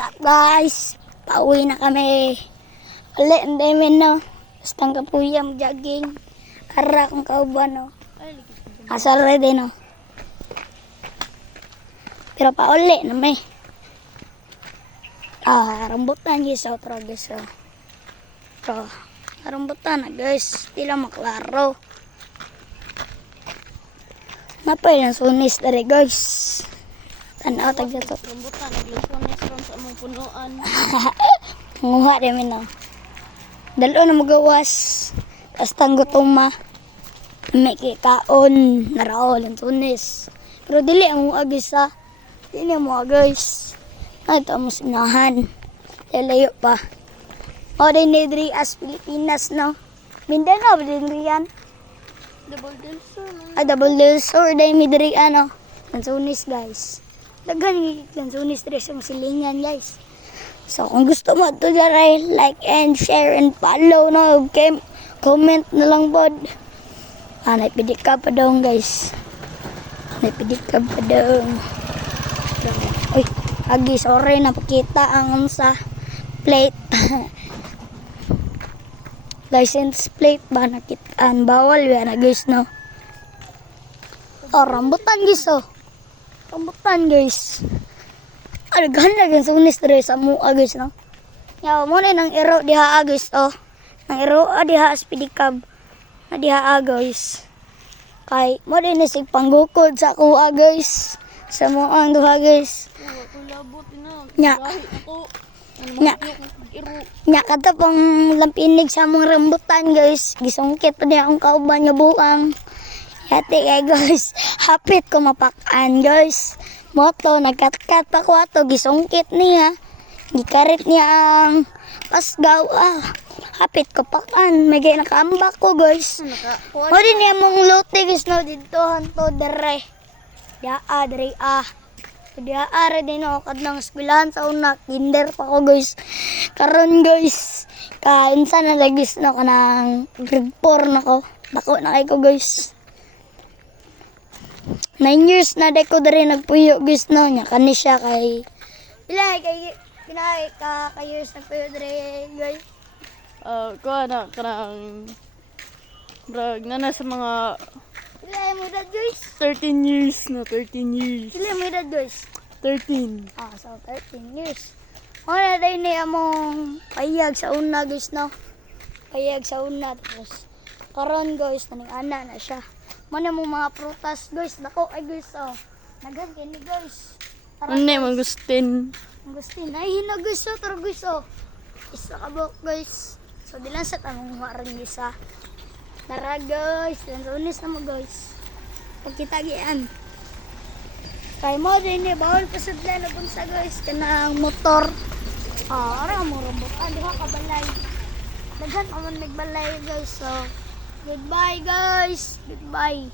Up guys, pauwi na kami. Ulit, ang dami no. Bastang kapuyang jogging. Ara kong kauban no. Asal ready no. Pero pauli na may. Rambutan guys, outro guys. So, rambutan na guys. Di lang maklaro. Napay lang sunis dari guys. Tanaw tagda to. Rambutan, naglusunis ron sa among punuan. Nguha rin no. Dalo na magawas. Bastang gutuma. May kikaon. Naraol ang sunis. Pero dili ang mga guys ha. Dili ang mga guys. Ito ang musinahan. Lalayo pa. O din ni Drias, Pilipinas no. Mindanao ba din riyan? Double dulso. Double dulsor din mi diri ano. Lansunis guys. Daghan ni lansunis diri sa silingan guys. So kung gusto mo to diri, like and share and follow no. Okay, comment na lang bod. Naipidik ka pa daw guys. Naipidik ka pa daw. Uy, agi sorry napakita ang sa plate. License plate ba nakitaan? Bawal ba na guys no? Rambutan guys oh. Rambutan guys. Ganda guys sunis dere sa mua guys no. Yaw mo na nang iro diha guys oh. Nang iro diha spidikab. Na diha guys. Kay mo din sig panggukod sa kuha guys. Sa mua ang duha guys. Kulabot na. Nya. Ako. Nya. Nya kadto pang lampinig sa mong rambutan guys. Gisungkit pa niya akong kauban nga buang. Yate kay guys. Hapit ko mapakan guys. Moto nagkat-kat pa ko ato gisungkit niya. Gikarit niya ang pasgaw Hapit ko pakan. May gaya nakaambak ko guys. O din niya mong lote guys no. Dito hanto dere. Daa dere Diyaara din ako kadang eskwelahan sa una. Kinder pa ko guys. Karon guys. Kainsan na lagis na ko ng grade 4 na ko. Dako na kay ko guys. 9 years na day ko dari nagpuyo guys no. Nya kani siya kay pilay kay pinay ka years nagpuyo dari guys. Kuha na kanang brag na sa mga Pilay mo dad guys. 13 years na 13 years. Pilay mo dad guys. 13. So 13 years. Wala day ni among payag sa una guys no. Payag sa una tapos karon guys naning ana na siya. Muna mo mga prutas guys. Dako ay guys oh. Naghan kini guys. Ano magustin? Magustin. Ay hinag guys oh. Tara guys oh. Isa kabok guys. So dilan sa tamang huwaran guys ha. Tara guys. Lansunis na mo guys. Pagkita gian. Kay mo din ni bawal pasudlan na bunsa guys kanang motor. Ara mo rambutan diha ka balay. Daghan man nagbalay guys. So goodbye guys. Goodbye.